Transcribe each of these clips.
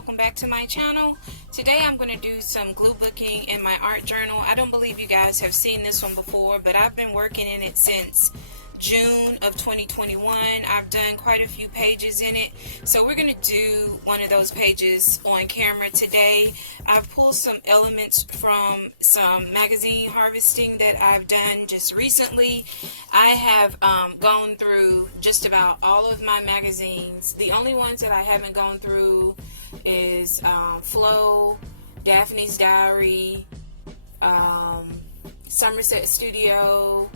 welcome back to my channel. Today I'm going to do some glue booking in my art journal. I don't believe you guys have seen this one before, but I've been working in it since June of 2021. I've done quite a few pages in it, so we're going to do one of those pages on camera today. I've pulled some elements from some magazine harvesting that I've done just recently. I have gone through just about all of my magazines. The only ones that I haven't gone through is Flow, Daphne's Diary, Somerset Studio,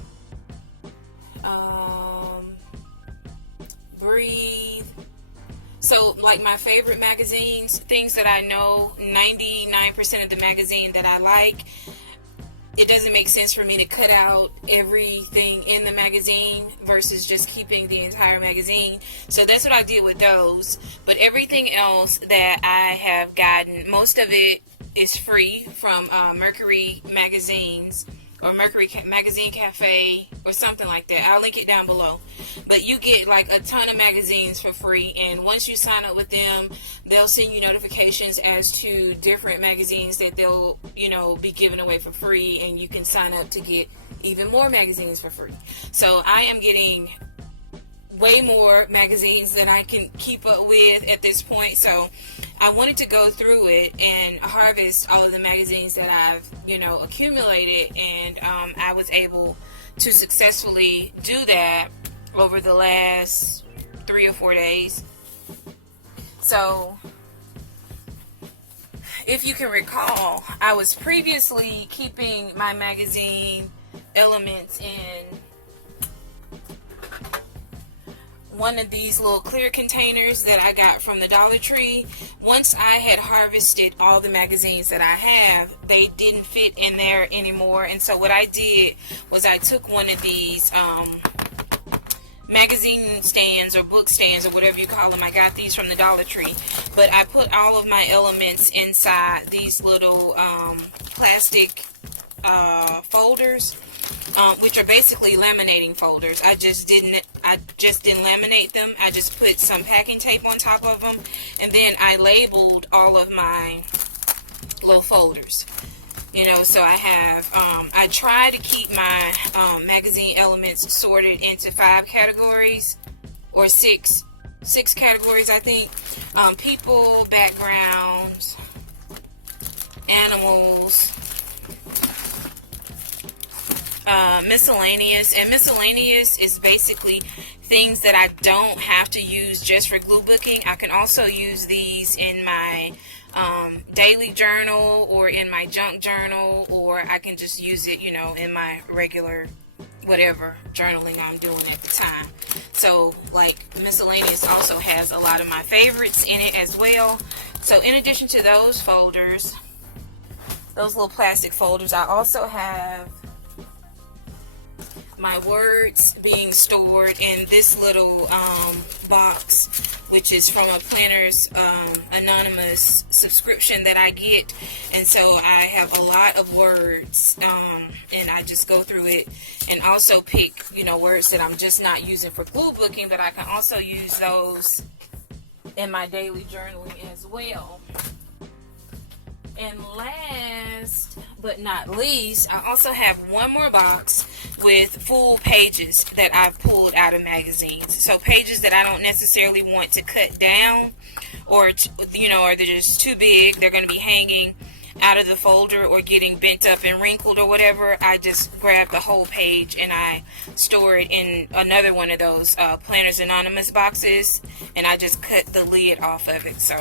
Breathe. So like my favorite magazines, things that I know 99% of the magazine that I like, it doesn't make sense for me to cut out everything in the magazine versus just keeping the entire magazine. So that's what I did with those. But everything else that I have gotten, most of it is free from Mercury Magazines or Mercury Magazine Cafe or something like that. I'll link it down below. But you get like a ton of magazines for free, and once you sign up with them, they'll send you notifications as to different magazines that they'll, be giving away for free, and you can sign up to get even more magazines for free. So I am getting way more magazines than I can keep up with at this point. So I wanted to go through it and harvest all of the magazines that I've, accumulated, and I was able to successfully do that over the last 3 or 4 days. So if you can recall, I was previously keeping my magazine elements in one of these little clear containers that I got from the Dollar Tree. Once I had harvested all the magazines that I have, they didn't fit in there anymore. And so what I did was I took one of these magazine stands or book stands or whatever you call them. I got these from the Dollar Tree. But I put all of my elements inside these little plastic folders. Which are basically laminating folders. I just didn't laminate them. I just put some packing tape on top of them, and then I labeled all of my little folders. So I have, I try to keep my magazine elements sorted into 5 categories, or six categories, I think. People, backgrounds, animals, miscellaneous. And miscellaneous is basically things that I don't have to use just for glue booking. I can also use these in my daily journal or in my junk journal, or I can just use it, in my regular whatever journaling I'm doing at the time. So like miscellaneous also has a lot of my favorites in it as well. So in addition to those folders, those little plastic folders, I also have my words being stored in this little box, which is from a Planners Anonymous subscription that I get. And so I have a lot of words, and I just go through it and also pick, words that I'm just not using for glue booking, but I can also use those in my daily journaling as well. And last but not least, I also have one more box with full pages that I've pulled out of magazines. So pages that I don't necessarily want to cut down, or or they're just too big, they're going to be hanging out of the folder or getting bent up and wrinkled or whatever. I just grab the whole page and I store it in another one of those Planners Anonymous boxes, and I just cut the lid off of it. So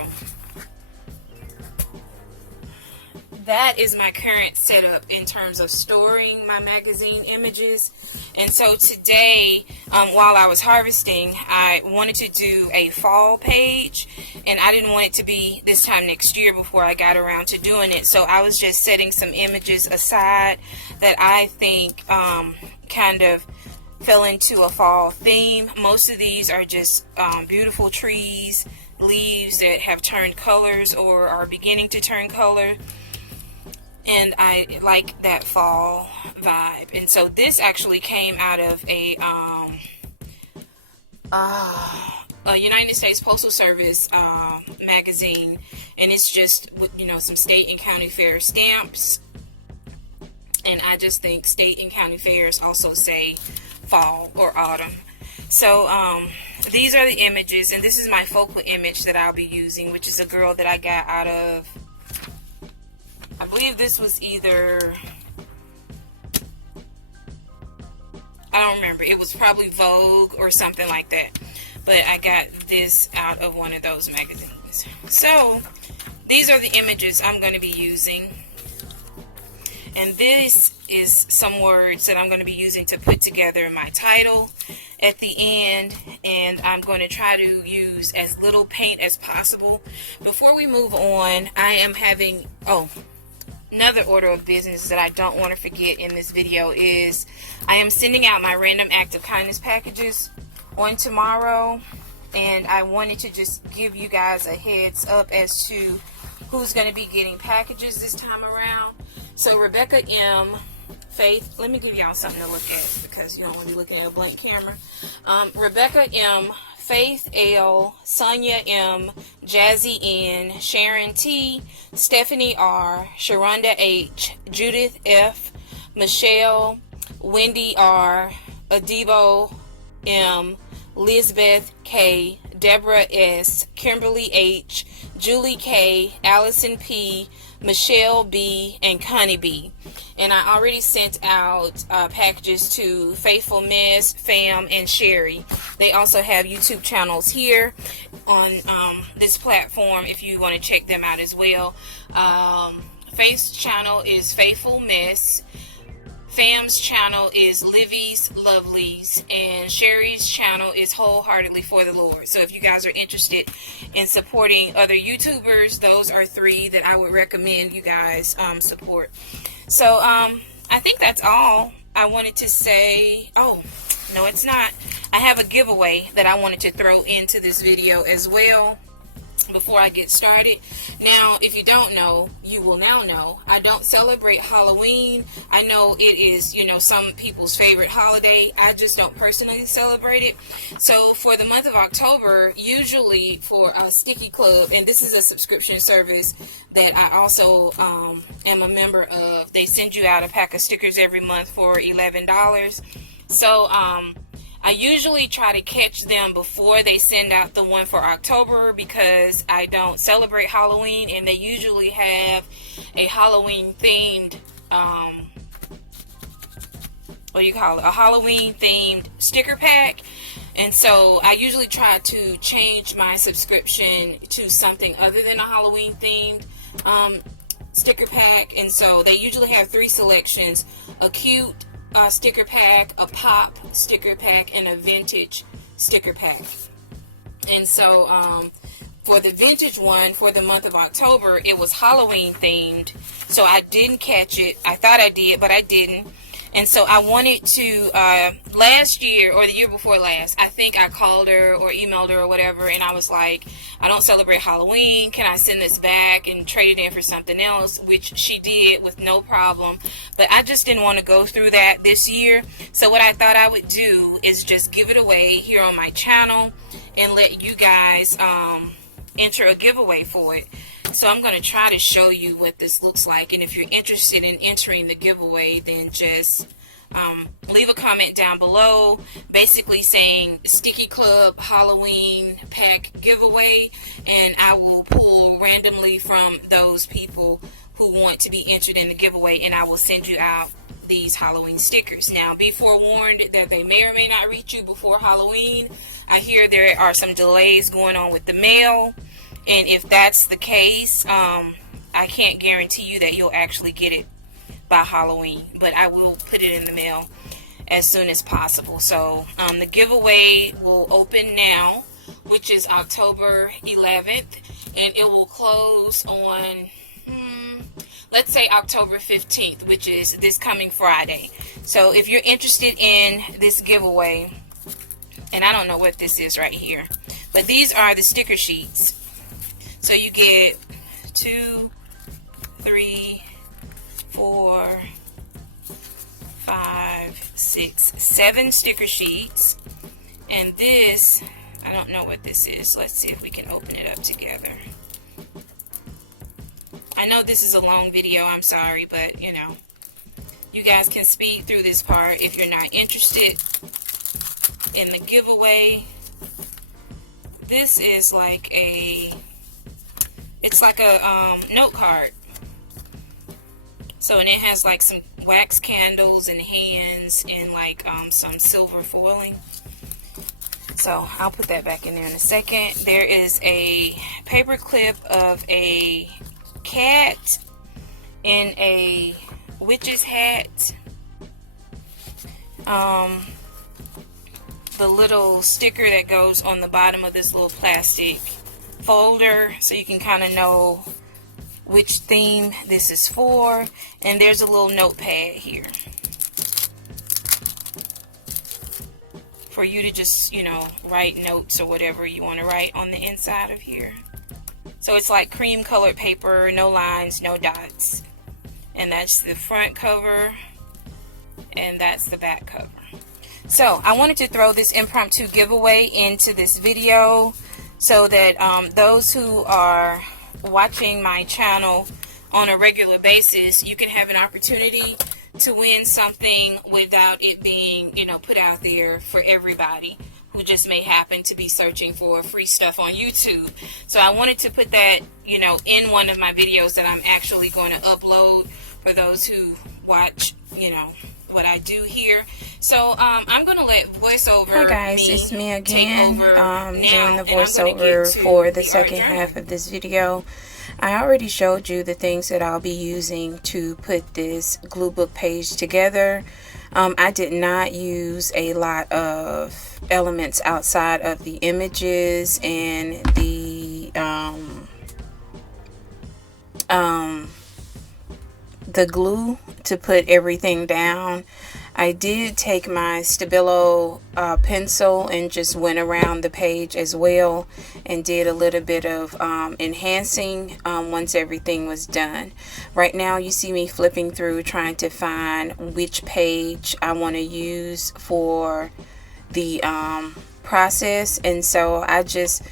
that is my current setup in terms of storing my magazine images. And so today, while I was harvesting, I wanted to do a fall page, and I didn't want it to be this time next year before I got around to doing it. So I was just setting some images aside that I think kind of fell into a fall theme. Most of these are just beautiful trees, leaves that have turned colors or are beginning to turn color. And I like that fall vibe. And so this actually came out of a United States Postal Service magazine, and it's just with, you know, some state and county fair stamps. And I just think state and county fairs also say fall or autumn. So these are the images, and this is my focal image that I'll be using, which is a girl that I got out of, I believe this was either, I don't remember, it was probably Vogue or something like that, but I got this out of one of those magazines. So these are the images I'm going to be using, and this is some words that I'm going to be using to put together my title at the end, and I'm going to try to use as little paint as possible. Before we move on, I am having, another order of business that I don't want to forget in this video is I am sending out my random act of kindness packages on tomorrow, and I wanted to just give you guys a heads up as to who's going to be getting packages this time around. So Rebecca M, Faith, let me give y'all something to look at because you don't want to be looking at a blank camera. Rebecca M, Faith L, Sonia M, Jazzy N, Sharon T, Stephanie R, Sharonda H, Judith F, Michelle, Wendy R, Adibo M, Lisbeth K, Deborah S, Kimberly H, Julie K, Allison P, Michelle B, and Connie B. And I already sent out packages to Faithful Miss, Fam, and Sherry. They also have YouTube channels here on this platform if you want to check them out as well. Faith's channel is Faithful Miss. Fam's channel is Livy's Lovelies, and Sherry's channel is Wholeheartedly for the Lord. So if you guys are interested in supporting other YouTubers, those are three that I would recommend you guys support. So I think that's all I wanted to say. Oh, no, it's not. I have a giveaway that I wanted to throw into this video as well before I get started. Now, if you don't know, you will now know. I don't celebrate Halloween. I know it is, you know, some people's favorite holiday. I just don't personally celebrate it. So for the month of October, usually for a Stickii Club, and this is a subscription service that I also am a member of, they send you out a pack of stickers every month for $11. So I usually try to catch them before they send out the one for October because I don't celebrate Halloween, and they usually have a Halloween themed, a Halloween themed sticker pack. And so I usually try to change my subscription to something other than a Halloween themed sticker pack. And so they usually have three selections: a cute sticker pack, a pop sticker pack, and a vintage sticker pack. And so for the vintage one for the month of October, it was Halloween themed, so I didn't catch it. I thought I did, but I didn't. And so I wanted to, last year or the year before last, I think I called her or emailed her or whatever, and I was like, I don't celebrate Halloween. Can I send this back and trade it in for something else? Which she did with no problem. But I just didn't want to go through that this year. So what I thought I would do is just give it away here on my channel and let you guys enter a giveaway for it. So I'm going to try to show you what this looks like, and if you're interested in entering the giveaway, then just leave a comment down below basically saying Stickii Club Halloween pack giveaway, and I will pull randomly from those people who want to be entered in the giveaway, and I will send you out these Halloween stickers. Now, be forewarned that they may or may not reach you before Halloween. I hear there are some delays going on with the mail, and if that's the case, I can't guarantee you that you'll actually get it by Halloween, but I will put it in the mail as soon as possible. So the giveaway will open now, which is October 11th, and it will close on let's say October 15th, which is this coming Friday. So if you're interested in this giveaway, and I don't know what this is right here, but these are the sticker sheets. So you get 2, 3, 4, 5, 6, 7 sticker sheets. And this, I don't know what this is. Let's see if we can open it up together. I know this is a long video, I'm sorry, but you know, you guys can speed through this part if you're not interested in the giveaway. This is like a, it's like a note card. So, and it has like some wax candles and hands and like some silver foiling. So I'll put that back in there in a second. There is a paper clip of a cat in a witch's hat. The little sticker that goes on the bottom of this little plastic folder, so you can kind of know which theme this is for. And there's a little notepad here for you to just, you know, write notes or whatever you want to write on the inside of here. So it's like cream colored paper, no lines, no dots. And that's the front cover, and that's the back cover. So I wanted to throw this impromptu giveaway into this video so that those who are watching my channel on a regular basis, you can have an opportunity to win something without it being, you know, put out there for everybody who just may happen to be searching for free stuff on YouTube. So I wanted to put that, you know, in one of my videos that I'm actually going to upload for those who watch, you know, what I do here. So I'm going to let voiceover. Hi guys, it's me again, doing the voiceover for the second half of this video. I already showed you the things that I'll be using to put this glue book page together. I did not use a lot of elements outside of the images and the glue to put everything down. I did take my Stabilo pencil and just went around the page as well and did a little bit of enhancing once everything was done. Right now you see me flipping through trying to find which page I want to use for the process, and so I just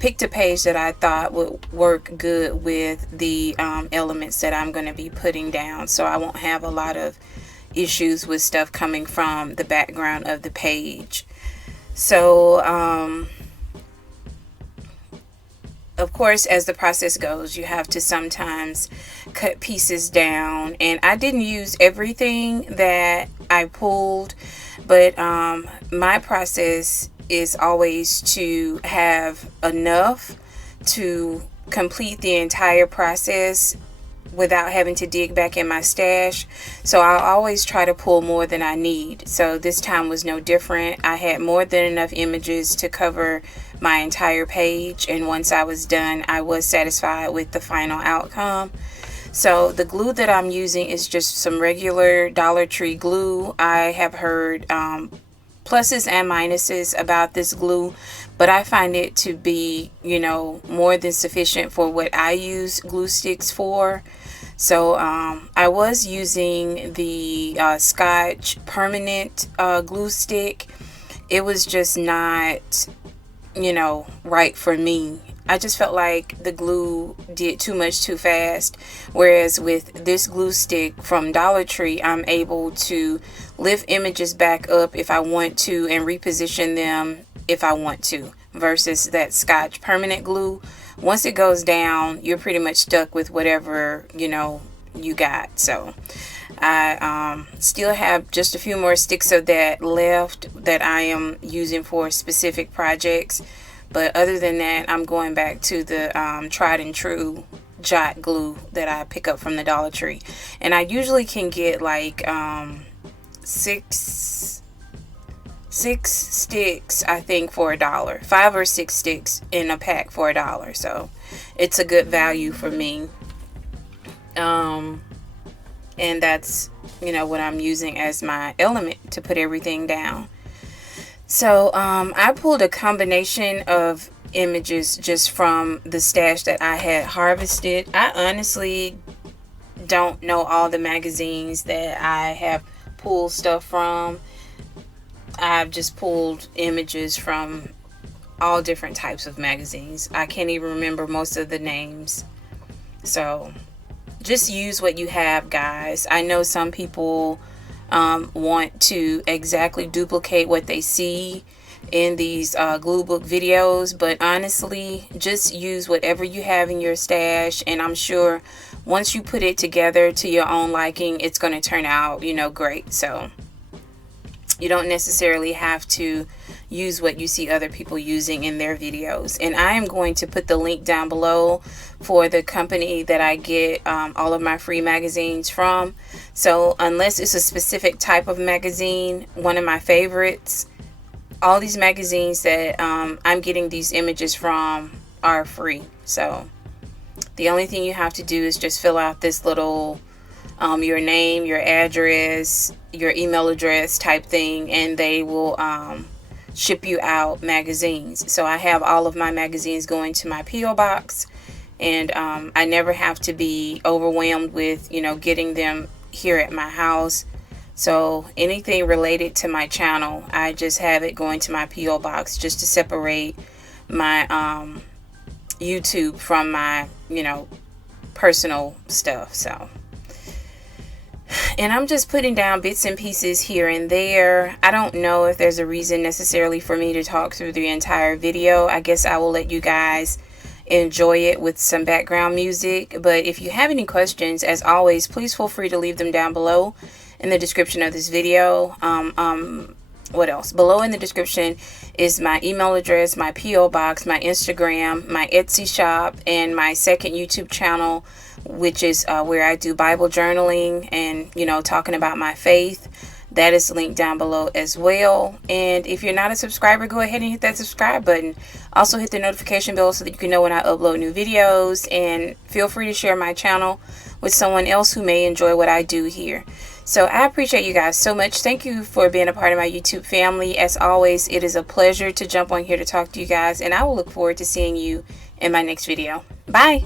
picked a page that I thought would work good with the elements that I'm going to be putting down, so I won't have a lot of issues with stuff coming from the background of the page. So of course, as the process goes, you have to sometimes cut pieces down, and I didn't use everything that I pulled, but my process is always to have enough to complete the entire process without having to dig back in my stash. So I always try to pull more than I need. So this time was no different. I had more than enough images to cover my entire page, and once I was done, I was satisfied with the final outcome. So the glue that I'm using is just some regular Dollar Tree glue. I have heard pluses and minuses about this glue, but I find it to be, you know, more than sufficient for what I use glue sticks for. So I was using the Scotch permanent glue stick. It was just not, you know, right for me. I just felt like the glue did too much too fast, whereas with this glue stick from Dollar Tree, I'm able to lift images back up if I want to and reposition them if I want to, versus that Scotch permanent glue. Once it goes down, you're pretty much stuck with whatever, you know, you got. So I still have just a few more sticks of that left that I am using for specific projects. But other than that, I'm going back to the tried and true Jot glue that I pick up from the Dollar Tree. And I usually can get like six sticks, I think, for $1. 5 or 6 sticks in a pack for $1. So it's a good value for me. And that's, you know, what I'm using as my element to put everything down. So I pulled a combination of images just from the stash that I had harvested. I honestly don't know all the magazines that I have pulled stuff from. I've just pulled images from all different types of magazines. I can't even remember most of the names. So just use what you have, guys. I know some people want to exactly duplicate what they see in these glue book videos, but honestly, just use whatever you have in your stash, and I'm sure once you put it together to your own liking, it's going to turn out, you know, great. So you don't necessarily have to use what you see other people using in their videos. And I am going to put the link down below for the company that I get all of my free magazines from. So unless it's a specific type of magazine, one of my favorites, all these magazines that I'm getting these images from are free. So the only thing you have to do is just fill out this little your name, your address, your email address type thing, and they will ship you out magazines. So I have all of my magazines going to my P.O. box, and I never have to be overwhelmed with, you know, getting them here at my house. So anything related to my channel, I just have it going to my P.O. box just to separate my YouTube from my, you know, personal stuff. So, and I'm just putting down bits and pieces here and there. I don't know if there's a reason necessarily for me to talk through the entire video. I guess I will let you guys enjoy it with some background music. But if you have any questions, as always, please feel free to leave them down below in the description of this video. What else? Below in the description is my email address, my P.O. box, my Instagram, my Etsy shop, and my second YouTube channel, which is where I do Bible journaling and, you know, talking about my faith. That is linked down below as well. And if you're not a subscriber, go ahead and hit that subscribe button. Also hit the notification bell so that you can know when I upload new videos. And feel free to share my channel with someone else who may enjoy what I do here. So I appreciate you guys so much. Thank you for being a part of my YouTube family. As always, it is a pleasure to jump on here to talk to you guys. And I will look forward to seeing you in my next video. Bye.